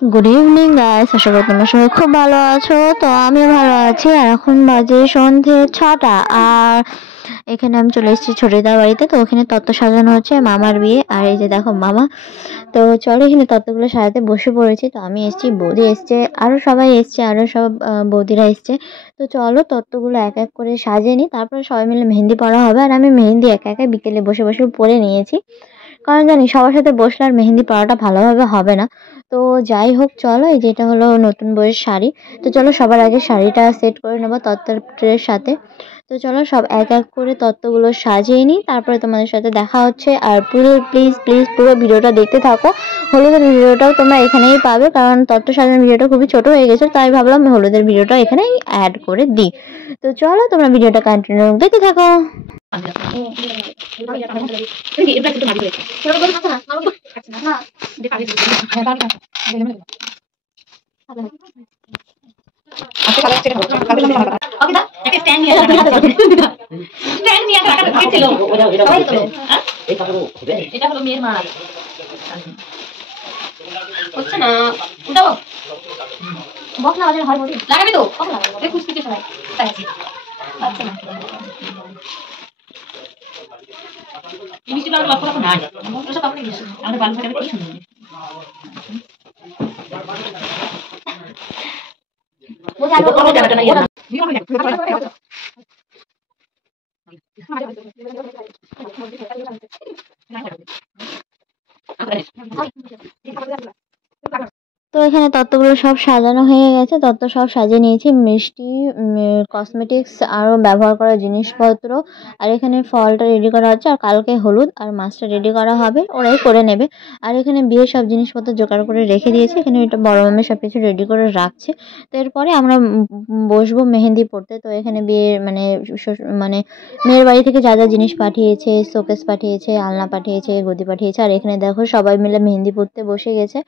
Good evening guys, আশা করি তোমরা সবাই খুব ভালো আছো। তো আমি ভালো আছি। আর এখন বাজে সন্ধে 6টা। আর এখানে আমি চলে এসেছি ছোটদার বাড়িতে। তো ওখানে তত্ত্ব সাজানো হচ্ছে, মামার বিয়ে। আর এই যে দেখো মামা। তো চলো এখানে তত্ত্বগুলো সাজাতে বসে পড়েছি। তো আমি এসেছি, বৌদি এসছে, আরো সবাই এসছে, আরো সব বৌদিরা এসছে। তো চলো তত্ত্বগুলো এক এক করে সাজিয়ে নিই, তারপরে সবাই মিলে মেহেন্দি পড়া হবে। আর আমি মেহেন্দি একা একা বিকেলে বসে বসে পরে নিয়েছি, কারণ জানি সবার সাথে বসলে আর মেহেন্দি পড়াটা ভালোভাবে হবে না। তো যাই হোক, চলো এই যেটা হলো নতুন বউয়ের শাড়ি। তো চলো সবার আগে শাড়িটা সেট করে নেবো তত্ত্বের ট্রের সাথে। তো চলো সব এক এক করে তত্ত্বগুলো সাজিয়ে নিই, তারপরে তোমাদের সাথে দেখা হচ্ছে। আর পুরো প্লিজ প্লিজ পুরো ভিডিওটা দেখতে থাকো। হলুদের ভিডিওটাও তোমরা এখানেই পাবে, কারণ তত্ত্ব সাজানোর ভিডিওটা খুবই ছোট হয়ে গেছে, তাই ভাবলাম হলুদের ভিডিওটা এখানেই অ্যাড করে দিই। তো চলো তোমরা ভিডিওটা কন্টিনিউ দেখতে থাকো। এটা হলো মেয়ের মাল হচ্ছে না, উঠাও বস না, বাজার হয় বলি লাগাবি তো কত লাগাবি খুশকিতে সবাই তাই আছে আচ্ছা না এই মিষ্টিটা আমরা লক্ষ্য না যায় আমরা সব আপনি গেছি আমাদের বাল ফাটাবে কি সুন্দর বলে আর কোনো জায়গাটা নাই না তো এখানে তত্ত্বগুলো সব সাজানো হয়ে গেছে, তত্ত্ব সব সাজিয়ে নিয়েছি, মিষ্টি, কসমেটিক্স, আরও ব্যবহার করা জিনিসপত্র। আর এখানে ফলটা রেডি করা হচ্ছে, আর কালকে হলুদ আর মাছটা রেডি করা হবে, ওরাই করে নেবে। আর এখানে বিয়ের সব জিনিসপত্র জোগাড় করে রেখে দিয়েছি, এখানে এটা বড় মামা সব কিছু রেডি করে রাখছে। তো এরপরে আমরা বসবো মেহেন্দি পড়তে। তো এখানে বিয়ের মানে মেয়ের বাড়ি থেকে যা যা জিনিস পাঠিয়েছে, শোকেস পাঠিয়েছে, আলনা পাঠিয়েছে, গদি পাঠিয়েছে। আর এখানে দেখো সবাই মিলে মেহেন্দি পড়তে বসে গেছে।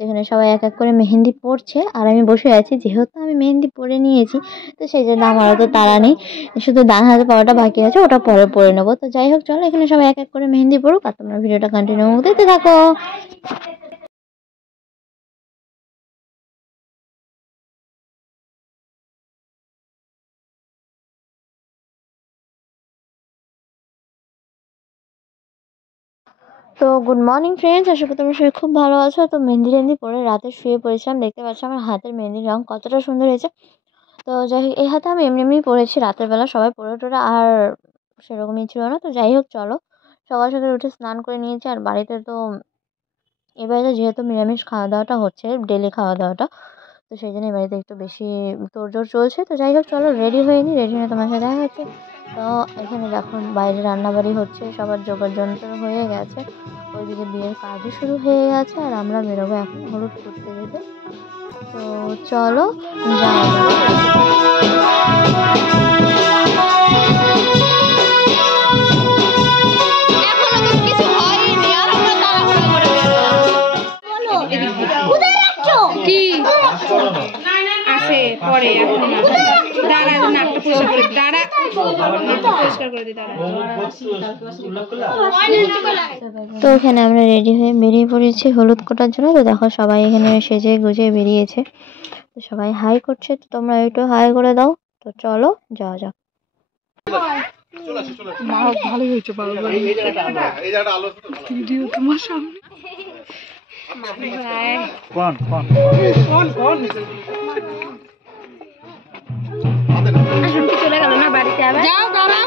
এখানে সবাই এক এক করে মেহেন্দি পড়ছে, আর আমি বসে আছি। যেহেতু আমি মেহেন্দি পরে নিয়েছি, তো সেই জন্য আমার তো তাড়া নেই, শুধু ডান হাতে পড়াটা বাকি আছে, ওটা পরে পরে নেবো। তো যাই হোক, চলো এখানে সবাই এক এক করে মেহেন্দি পড়ুক, আর তোমরা ভিডিওটা কন্টিনিউ দেখতে থাকো। তো গুড মর্নিং ফ্রেন্ডস, আশা করি তোমরা সবাই খুব ভালো আছো। তো মেহেন্দি টেহেন্দি পরে রাতে শুয়ে পড়েছিলাম, দেখতে পাচ্ছি আমার হাতের মেহেন্দির রং কতটা সুন্দর হয়েছে। তো যাই হোক, এই হাতে আমি এমনি এমনি পড়েছি, রাতের বেলা সবাই পরে টোরে আর সেরকমই ছিল না। তো যাই হোক, চলো সকাল সকাল উঠে স্নান করে নিয়েছি। আর বাড়িতে তো এবারে যেহেতু নিরামিষ খাওয়া দাওয়াটা হচ্ছে, ডেলি খাওয়া দাওয়াটা, তো সেই জন্য বাড়িতে একটু বেশি তোড়জোড় চলছে। তো যাই হোক, চলো রেডি হয়ে নিই, রেডি হয়ে তোমার সাথে দেখা হচ্ছে। তো এখানে দেখো বাইরে রান্নাবাড়ি হচ্ছে, সবার জোগাড় যন্ত্র হয়ে গেছে, ওইদিকে বিয়ের কাজও শুরু হয়ে গেছে। আর আমরা বেরোবো এখন হলুদ করতে যেতে। তো চলো যাওয়া কি আছে পরে এখন দাঁড়া নাকটা পরিষ্কার করে দাঁড়া পরিষ্কার করে দি দাঁড়া। তো এখানে আমরা রেডি হয়ে বেরিয়ে পড়েছি হলুদ কোটার জন্য। তো দেখো সবাই এখানে সেজে গুজে বেরিয়েছে, তো সবাই হাই করছে, তো তোমরা একটু হাই করে দাও। তো চলো যাওয়া যাক। ভালোই হয়েছে ভিডিও তোমার সামনে চলে গেল না বাড়িতে, আবার যাও দাঁড়া।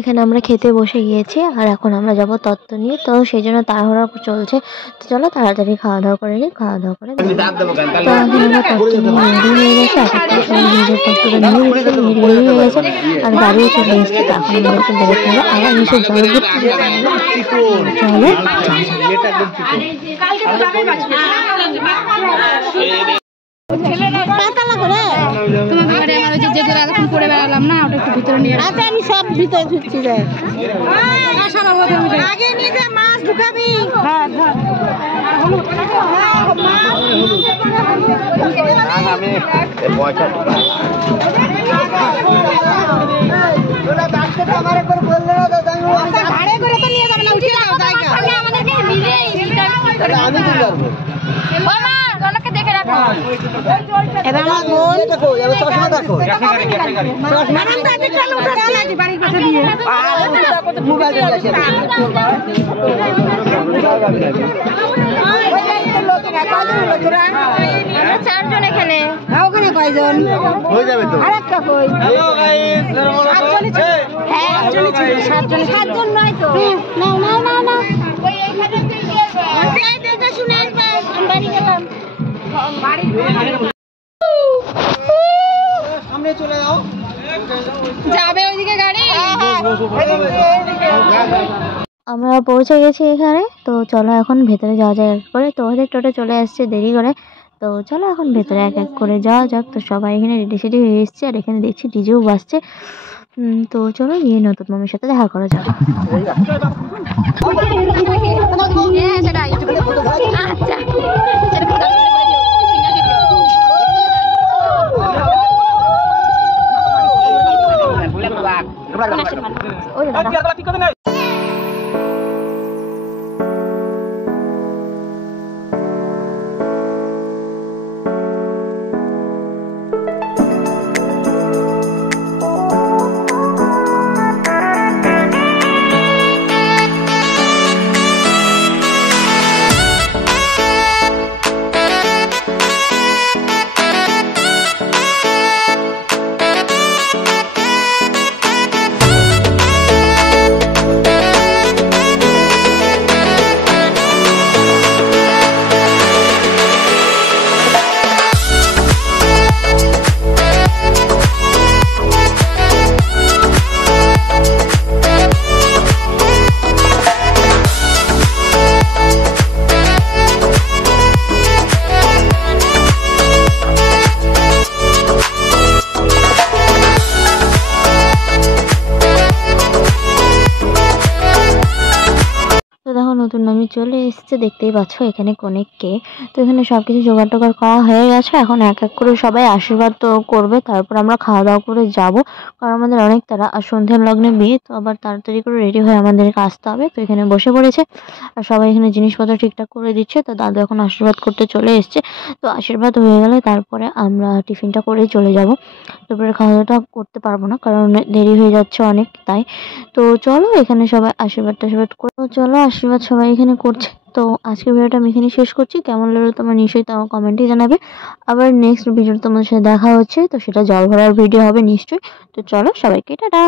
এখানে আমরা খেতে বসে গিয়েছি আর এখন আমরা যাব তত্ত্ব নিয়ে, তো সেই জন্য তাড়াহুড়া চলছে। তো চলো তাড়াতাড়ি খাওয়া দাওয়া করে নিই, খাওয়া দাওয়া করে তো এখন আমরা তত্ত্ব নিয়ে রেডি হয়ে গেছে। এক এক করে সবাই নিজের তত্ত্বটা নিয়ে রেডি হয়ে গেছে আর গাড়িও চলে এসছে। তো এখন আমাদেরকে বেরোতে হবে, আবার নিচে জল ঘুরতে যেতে হবে। চলো তোমাদের বাড়ি আমার ওই যে যেগুলো এতক্ষণ পরে বেড়ালাম না, ওটা একটু ভিতরে নিয়ে আমি সব ভিতরে ঢুকছি রে। আগে নিজে মাছ ঢুকাবি। ভাড়ে করে তো নিয়ে যাবে না, উঠে যাও জায়গা। আমি কি করবো? দেখে রাখো। এবার আমার বোন দেখো, এবার চশমা দেখো। চারজন এখানে, ওখানে কয়জন হয়ে যাবে তো? আরেকটা কই? সাতজন নয় তো? না ওই এইখানে দেখে শুনে আসবে। বাড়ি গেলাম, সামনে চলে যাও, যাবে ওইদিকে গাড়ি। আমরা পৌঁছে গেছি এখানে। তো চলো এখন ভেতরে যাওয়া যায় এক করে। তো ওদের টোটো চলে আসছে দেরি করে, তো চলো এখন ভেতরে এক এক করে যাওয়া যাক। তো সবাই এখানে রেডি সেডি হয়ে এসছে আর এখানে দেখছি ডিজেও বাজছে। তো চলো গিয়ে নতুন মামির সাথে দেখা করা যাক। নতুন নামি চলে এসেছে, দেখতেই পাচ্ছ এখানে কনেককে। তো এখানে সবকিছু জোগাড় টোগাড় করা হয়ে গেছে, এখন এক এক করে সবাই আশীর্বাদ তো করবে, তারপর আমরা খাওয়া দাওয়া করে যাব। কারণ আমাদের অনেক তারা আর সন্ধ্যার লগ্নে বিয়ে, তো আবার তাড়াতাড়ি করে রেডি হয়ে আমাদেরকে আসতে হবে। তো এখানে বসে পড়েছে আর সবাই এখানে জিনিসপত্র ঠিকঠাক করে দিচ্ছে। তো দাদু এখন আশীর্বাদ করতে চলে এসছে। তো আশীর্বাদ হয়ে গেলে তারপরে আমরা টিফিনটা করেই চলে যাব। তারপরে খাওয়া দাওয়াটা করতে পারবো না কারণ দেরি হয়ে যাচ্ছে অনেক, তাই। তো চলো এখানে সবাই আশীর্বাদ টাশীর্বাদ করো, চলো আশীর্বাদ সবাই এখানে করছে। তো আজকের ভিডিওটা আমি এখানে শেষ করছি। কেমন লাগলো তোমার নিশ্চয়ই তোমার কমেন্টে জানাবে। আবার নেক্সট ভিডিও তোমাদের সাথে দেখা হচ্ছে, তো সেটা জল ভরার ভিডিও হবে নিশ্চয়ই। তো চলো সবাইকে টাটা।